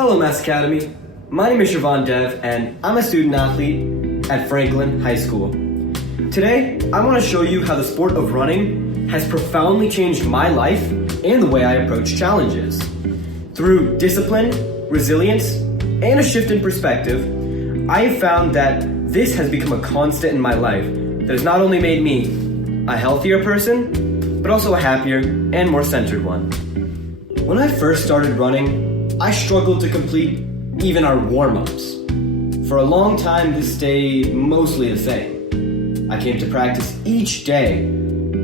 Hello, Mass Academy. My name is Shravan and I'm a student athlete at Franklin High School. Today, I want to show you how the sport of running has profoundly changed my life and the way I approach challenges. Through discipline, resilience, and a shift in perspective, I have found that this has become a constant in my life that has not only made me a healthier person, but also a happier and more centered one. When I first started running, I struggled to complete even our warm-ups. For a long time, this stayed mostly the same. I came to practice each day,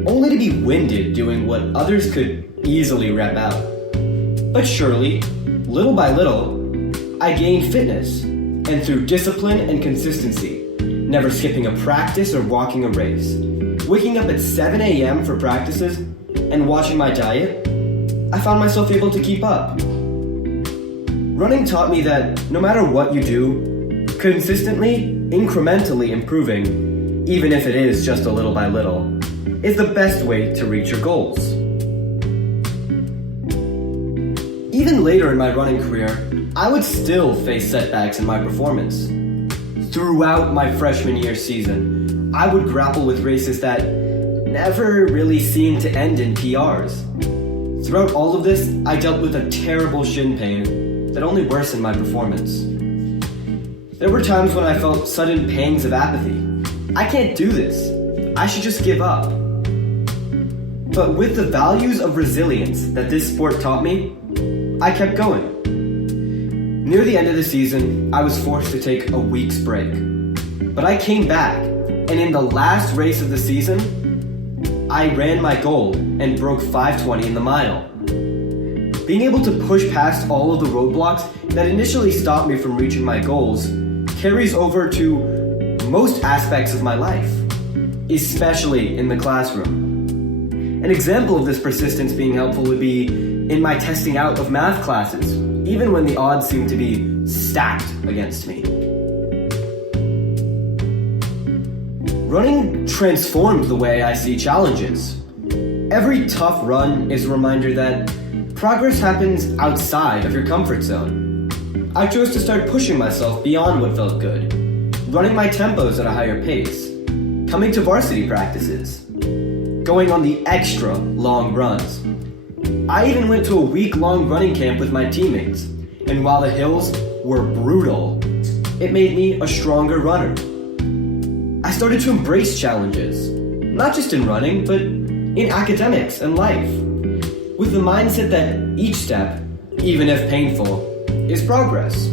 only to be winded doing what others could easily rep out. But surely, little by little, I gained fitness, and through discipline and consistency, never skipping a practice or walking a race, waking up at 7 a.m. for practices, and watching my diet, I found myself able to keep up. Running taught me that no matter what you do, consistently, incrementally improving, even if it is just a little by little, is the best way to reach your goals. Even later in my running career, I would still face setbacks in my performance. Throughout my freshman year season, I would grapple with races that never really seemed to end in PRs. Throughout all of this, I dealt with a terrible shin pain that only worsened my performance. There were times when I felt sudden pangs of apathy. I can't do this. I should just give up. But with the values of resilience that this sport taught me, I kept going. Near the end of the season, I was forced to take a week's break. But I came back, and in the last race of the season, I ran my goal and broke 5:20 in the mile. Being able to push past all of the roadblocks that initially stopped me from reaching my goals carries over to most aspects of my life, especially in the classroom. An example of this persistence being helpful would be in my testing out of math classes, even when the odds seemed to be stacked against me. Running transformed the way I see challenges. Every tough run is a reminder that progress happens outside of your comfort zone. I chose to start pushing myself beyond what felt good, running my tempos at a higher pace, coming to varsity practices, going on the extra long runs. I even went to a week-long running camp with my teammates, and while the hills were brutal, it made me a stronger runner. I started to embrace challenges, not just in running, but in academics and life, with the mindset that each step, even if painful, is progress.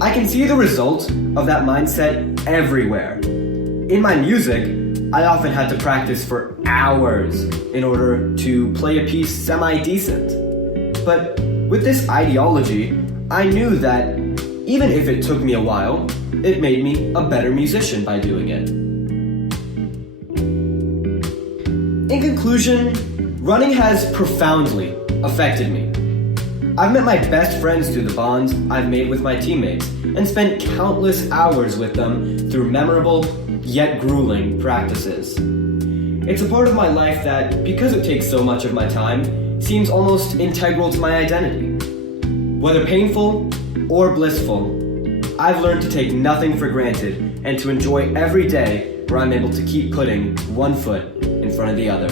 I can see the result of that mindset everywhere. In my music, I often had to practice for hours in order to play a piece semi-decent. But with this ideology, I knew that even if it took me a while, it made me a better musician by doing it. In conclusion, running has profoundly affected me. I've met my best friends through the bonds I've made with my teammates and spent countless hours with them through memorable yet grueling practices. It's a part of my life that, because it takes so much of my time, seems almost integral to my identity. Whether painful or blissful, I've learned to take nothing for granted and to enjoy every day where I'm able to keep putting one foot in front of the other.